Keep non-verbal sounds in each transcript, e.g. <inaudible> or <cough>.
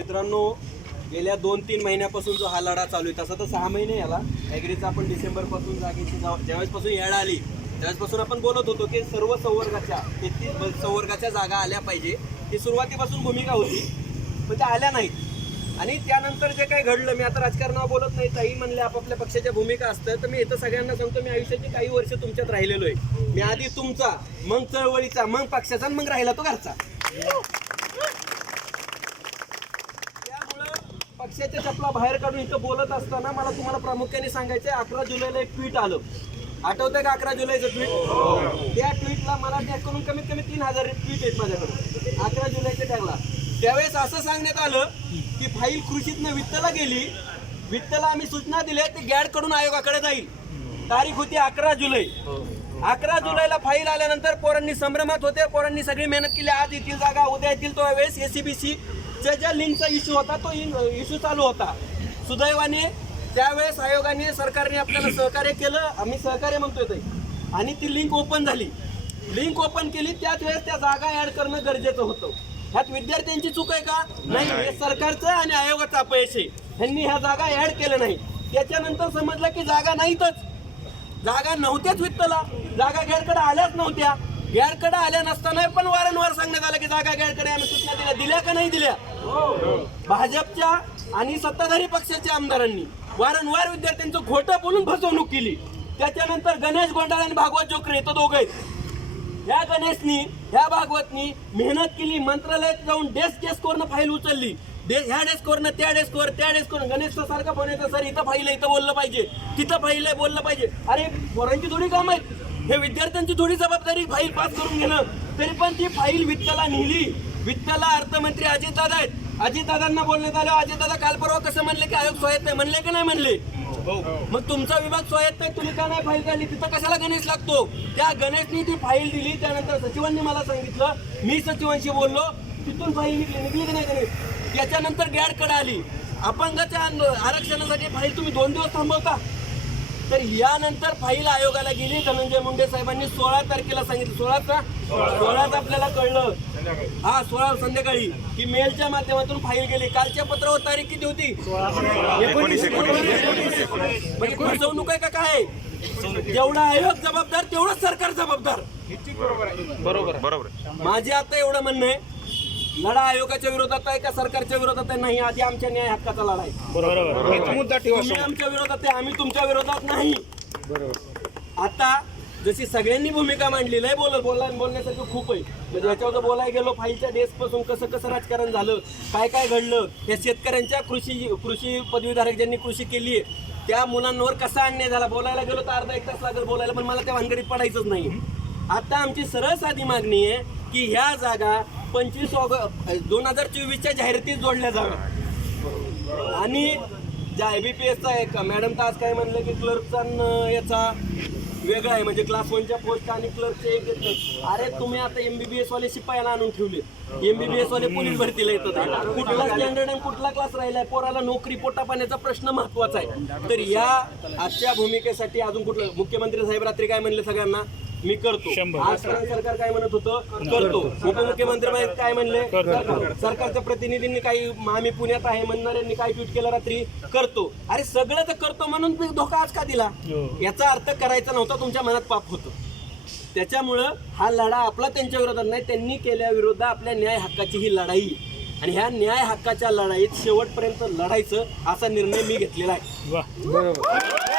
मित्रांनो गेल्या दोन तीन महिन्यापासून जो हा लढा चालू आहे तसा तर सहा महिने याला ॲग्रीचा आपण डिसेंबरपासून जागेची ज्यावेळेसपासून येड आली त्यावेळेसपासून आपण बोलत होतो की सर्व संवर्गाच्या तेहतीस संवर्गाच्या जागा आल्या पाहिजे ही सुरुवातीपासून भूमिका होती पण त्या आल्या नाहीत आणि त्यानंतर जे काही घडलं मी आता राजकारणावर बोलत नाही काही म्हणले आपापल्या पक्षाच्या भूमिका असतं तर मी इथं सगळ्यांना सांगतो मी आयुष्याची काही वर्ष तुमच्यात राहिलेलो आहे मी आधी तुमचा मग चळवळीचा मग पक्षाचा मग राहिला तो घरचा पक्षाचे चपला बाहेर काढून इथं बोलत असताना मला तुम्हाला प्रामुख्याने सांगायचं अकरा जुलैला एक ट्विट आलं आठवतंय का अकरा जुलैचं ट्विट त्या ट्विटला मला करून कमीत कमी तीन हजार ट्विट आहेत माझ्याकडे अकरा जुलैच्या टॅगला त्यावेळेस असं सांगण्यात आलं की फाईल कृषीतनं वित्तला गेली वित्तला आम्ही सूचना दिल्या ते गॅड कडून आयोगाकडे जाईल तारीख होती अकरा जुलै अकरा जुलैला फाईल आल्यानंतर पोरांनी संभ्रमात होते पोरांनी सगळी मेहनत केली आज येथील जागा उद्या येतील तो वेळेस एसीबीसी ज्या लिंकचा इश्यू होता तो इश्यू चालू होता सुदैवाने त्यावेळेस आयोगाने सरकारने आपल्याला <clears throat> सहकार्य केलं आम्ही सहकार्य म्हणतोय ते आणि ती लिंक ओपन झाली लिंक ओपन केली त्याच वेळेस त्या जागा ऍड करणं गरजेचं होतं ह्यात विद्यार्थ्यांची चूक आहे का नाही हे सरकारचं आणि आयोगाचं अपयश आहे ह्यांनी ह्या जागा ऍड केलं नाही त्याच्यानंतर समजलं की जागा नाहीतच जागा नव्हत्याच वित्तला जागा गैरकडे आल्याच नव्हत्या गैरकडे आल्या नसताना पण वारंवार सांगण्यात आलं की जागा गैरकडे आम्ही सूचना दिल्या दिल्या का नाही दिल्या भाजपच्या आणि सत्ताधारी पक्षाच्या आमदारांनी वारंवार विद्यार्थ्यांचं खोटं बोलून फसवणूक केली त्याच्यानंतर गणेश गोंडाळ आणि भागवत जोकरे येतो दोघ ह्या गणेशनी ह्या भागवतनी मेहनत केली मंत्रालयात जाऊन डेस्क डेस्कवरनं फाईल उचलली ह्या डेस्कवरनं त्या डेस्कवर त्या डेस्कवर गणेशचा सारखा फोन येतो सर इथं फाईल आहे इथं बोललं पाहिजे तिथं फाईल आहे बोललं पाहिजे अरे पोरांची थोडी काम आहेत हे विद्यार्थ्यांची थोडी जबाबदारी फाईल पास करून घेणं तरी पण ती फाईल वित्तला नेली विठ्ठला अर्थमंत्री अजितदादा आहेत अजितदादांना बोलण्यात आलं अजितदादा काल परवा कसं म्हणले की आयोग स्वायत्त आहे म्हणले की नाही म्हणले हो. मग तुमचा विभाग स्वायत्त नाही तुम्ही का नाही फाईल काढली तिथं कशाला गणेश लागतो त्या गणेशनी ती फाईल दिली त्यानंतर सचिवांनी मला सांगितलं मी सचिवांशी बोललो तिथून फाईल निघली निघली की नाही गणेश त्याच्यानंतर गॅडकडे आली अपंगाच्या आरक्षणासाठी फाईल तुम्ही दोन दिवस थांबवता तर यानंतर फाईल आयोगाला गेली धनंजय मुंडे साहेबांनी सोळा तारखेला सांगितलं सोळाचा सोळाच आपल्याला कळलं हा सोळा संध्याकाळी की मेलच्या माध्यमातून फाईल गेली कालच्या पत्रावर तारीख किती होती म्हणजे फसवणूक आहे का काय जेवढा आयोग जबाबदार तेवढंच सरकार जबाबदार बरोबर बरोबर माझे आता एवढं म्हणणं आहे लढा आयोगाच्या विरोधात आहे का सरकारच्या विरोधात आहे नाही आधी आमच्या न्याय हक्काचा लढा आहे बरोबर मुद्दा आमच्या विरोधात आहे आम्ही तुमच्या विरोधात नाही बरोबर आता जशी सगळ्यांनी भूमिका मांडलेली आहे बोल बोला बोलण्यासारखं खूप आहे म्हणजे याच्यावर बोलायला गेलो फाईलच्या पासून कसं कसं राजकारण झालं काय काय घडलं या शेतकऱ्यांच्या कृषी कृषी पदवीधारक ज्यांनी कृषी केली आहे त्या मुलांवर कसा अन्याय झाला बोलायला गेलो तर अर्धा एक तास लागेल बोलायला पण मला त्या वानगडीत पडायचंच नाही आता आमची सरळ साधी मागणी आहे की ह्या जागा पंचवीस ऑगस्ट दोन हजार चोवीसच्या जाहिरातीत जोडल्या जाव्या आणि ज्या आय बी पी एसचा का मॅडम तर आज काय म्हणलं की क्लर्कचा याचा वेगळा आहे म्हणजे क्लास वनच्या पोस्ट आणि क्लर्कचे एक अरे तुम्ही आता एमबीबीएस वाले शिपायाला आणून ठेवले एमबीबीएस वाले पोलीस भरतीला येतात कुठला स्टँडर्ड आणि कुठला क्लास राहिलाय पोराला नोकरी पोटा पाण्याचा प्रश्न महत्वाचा आहे तर या आजच्या भूमिकेसाठी अजून कुठलं मुख्यमंत्री साहेब रात्री काय म्हणले सगळ्यांना मी करतो सरकार काय म्हणत होतं करतो उपमुख्यमंत्री काय म्हणले सरकारच्या प्रतिनिधींनी काही आम्ही पुण्यात आहे म्हणणाऱ्यांनी काय ट्विट केलं रात्री करतो अरे सगळं तर करतो म्हणून धोका आज का दिला हो. याचा अर्थ करायचा नव्हता तुमच्या मनात पाप होतं त्याच्यामुळं हा लढा आपला त्यांच्या विरोधात नाही त्यांनी केल्याविरुद्ध आपल्या न्याय हक्काची ही लढाई आणि ह्या न्याय हक्काच्या लढाईत शेवटपर्यंत लढायचं असा निर्णय मी घेतलेला आहे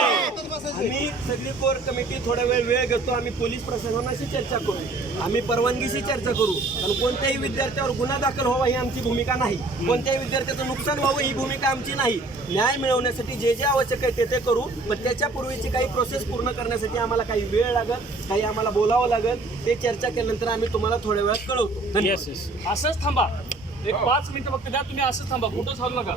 आम्ही सगळी कोर कमिटी थोडा वेळ वेळ घेतो आम्ही पोलीस प्रशासनाशी चर्चा करू आम्ही परवानगीशी चर्चा करू कारण कोणत्याही विद्यार्थ्यावर गुन्हा दाखल व्हावा ही आमची भूमिका नाही कोणत्याही विद्यार्थ्याचं नुकसान व्हावं ही भूमिका आमची नाही न्याय मिळवण्यासाठी जे जे आवश्यक आहे ते ते करू पण त्याच्यापूर्वीची काही प्रोसेस पूर्ण करण्यासाठी आम्हाला काही वेळ लागत काही आम्हाला बोलावं लागत ते चर्चा केल्यानंतर आम्ही तुम्हाला थोड्या वेळात कळवतो असंच थांबा एक हो. पाच मिनिटं फक्त द्या तुम्ही असंच थांबा कुठं सांगू नका